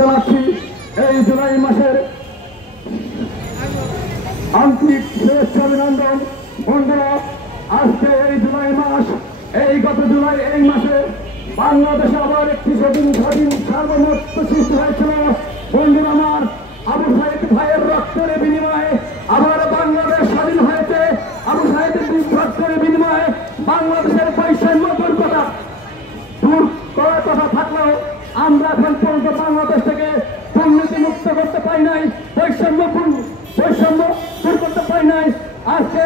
জানাচ্ছি এই জুলাই মাসের আন্তরিক শুভেচ্ছা অভিনন্দন। বন্ধুরা, আজকে এই জুলাই মাস, এই গত জুলাই এই মাসে বাংলাদেশে আবার একটি স্বাধীন সার্বভৌমত্ব সৃষ্টি হয়েছিল। বন্ধুরা আমার, আবু সাইদ ভাইয়ের রক্তের বিনিময়ে আবার বাংলাদেশ স্বাধীন হয়েছে। আবু সাইদের রক্তের বিনিময়ে বাংলাদেশের বৈষম্য দূর করার কথা থাকলেও আমরা এখন পর্যন্ত বাংলাদেশ থেকে দুর্নীতি মুক্ত করতে পারি নাই, বৈষম্য দূর করতে পারি নাই। আজকে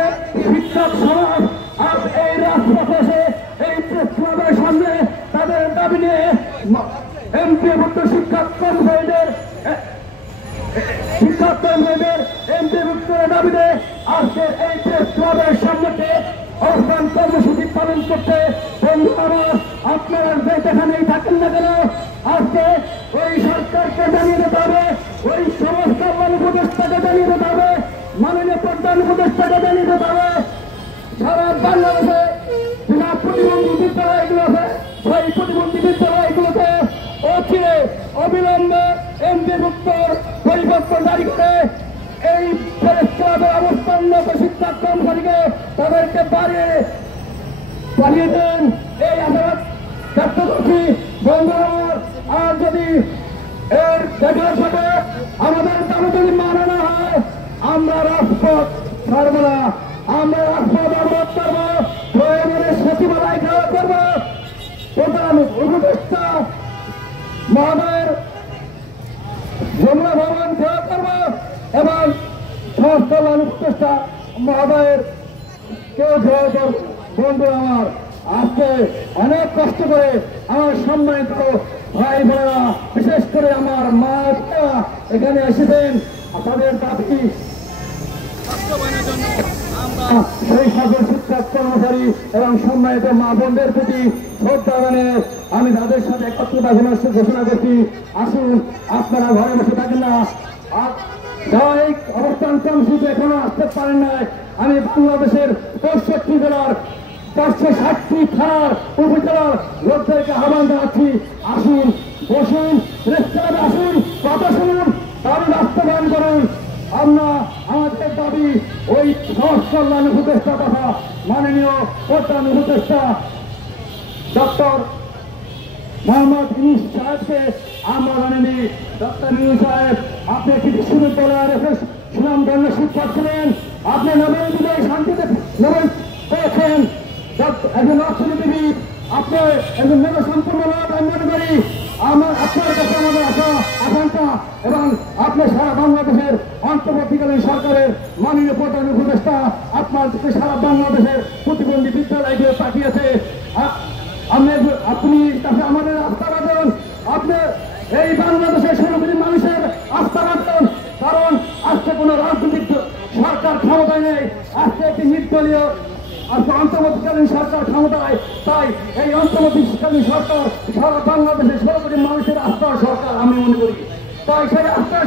শিক্ষক সমাজ আজ এই রাজপথে এই প্রেস ক্লাবের সামনে তাদের দাবি নিয়ে এমপিভুক্ত শিক্ষাকর্মীদের এমপিভুক্তের দাবিতে আজকে এই প্রেস ক্লাবের সামনে অবস্থান কর্মসূচি পালন করতে। বন্ধুরা, আপনারা যেখানেই থাকেন না কেন, আজকে ওই সরকারকে জানিয়ে দিতে হবে, ওই সমাজ কল্যাণ উপদেষ্টাকে জানিয়ে দিতে হবে, মাননীয় প্রধান উপদেষ্টাকে জানিয়ে দিতে হবে। সারা বাংলাদেশে যেসব প্রতিবন্ধী বিদ্যালয়গুলো আছে, সেই প্রতিবন্ধী বিদ্যালয়গুলোতে অচিরে অবিলম্বে এমপিভুক্ত পরিপত্র জারি করে এই প্রেস ক্লাবের অবস্থানরত শিক্ষক কর্মচারীকে তাদেরকে বাড়িয়ে দেন, এই আশাবাদ ব্যক্ত করছি। বন্ধুরা, আর যদি এর দেখার সাথে আমাদের দাবি যদি মানে না হয়, আমরা রাজপথ ছাড়ব না, আমরা রাজপথ অবরোধ করবো, প্রয়োজনে সচিবালয় ঘেরাও করবো, প্রধান উপদেষ্টা মহোদয়ের যমুনা ভবন ঘেরাও করবো এবং সমাজ কল্যাণ উপদেষ্টা মহোদয়ের কেউ ঘেরাও করবো। বন্ধুরা আমার, আজকে অনেক কষ্ট করে আমার সম্মানিত ভাই বোনেরা, বিশেষ করে আমার মা এখানে এসেছেন, তাদের দাবি সেই সকল শিক্ষক কর্মচারী এবং সম্মানিত মা বোনদের প্রতি শ্রদ্ধা জানিয়ে আমি তাদের সাথে একত্রতা ঘোষণা করছি। আসুন, আপনারা ঘরে বসে থাকেন না, যারা এই অবস্থান কর্মসূচি এখনো আসতে পারেন না, আমি বাংলাদেশের ৬৫ জেলার ৪৬০টি থানার উপজেলার লোকদেরকে আহ্বান জানাচ্ছি, আসুন, বসুন, রেস্টুরেন্টে আসুন, কথা শুনুন, দাবি বাস্তবায়ন করুন। আমরা আমাদের দাবি ওই সমাজ কল্যাণ উপদেষ্টা তথা মাননীয় প্রধান উপদেষ্টা ডক্টর মোহাম্মদ ইউনূস সাহেবকে আমরা জানিনি। ডক্টর ইউনূস সাহেব, আপনি একটি বিশ্ববিদ্যালয়ের সুনামধন্য শিক্ষক ছিলেন, আপনি নোবেল বিজয়ী শান্তিতে নোবেল পেয়েছেন, একজন অর্থনীতিবিদ, আপনি একজন মেধা সম্পূর্ণ লাভ আমি মনে করি। আপনার কাছে আমাদের আকাঙ্ক্ষা এবং আপনি সারা বাংলাদেশের অন্তর্বর্তীকালীন সরকারের মাননীয় প্রধান উপদেষ্টা আপনার থেকে সারা বাংলাদেশের প্রতিবন্ধী বিদ্যালয়গুলো পাঠিয়েছে। আপনি তাকে আমাদের আস্থা রাখুন, আপনি এই বাংলাদেশের ১৬ কোটি মানুষের আস্থা রাখুন, কারণ আজকে কোনো রাজনৈতিক সরকার ক্ষমতায় নেই, আজকে একটি নির্দলীয় অন্তর্বর্তীকালীন সরকার ক্ষমতায়। তাই এই অন্তর্বর্তীকালীন সরকার সারা বাংলাদেশের ১৬ কোটি মানুষের আস্থার সরকার আমি মনে করি। তাই সেই আস্থা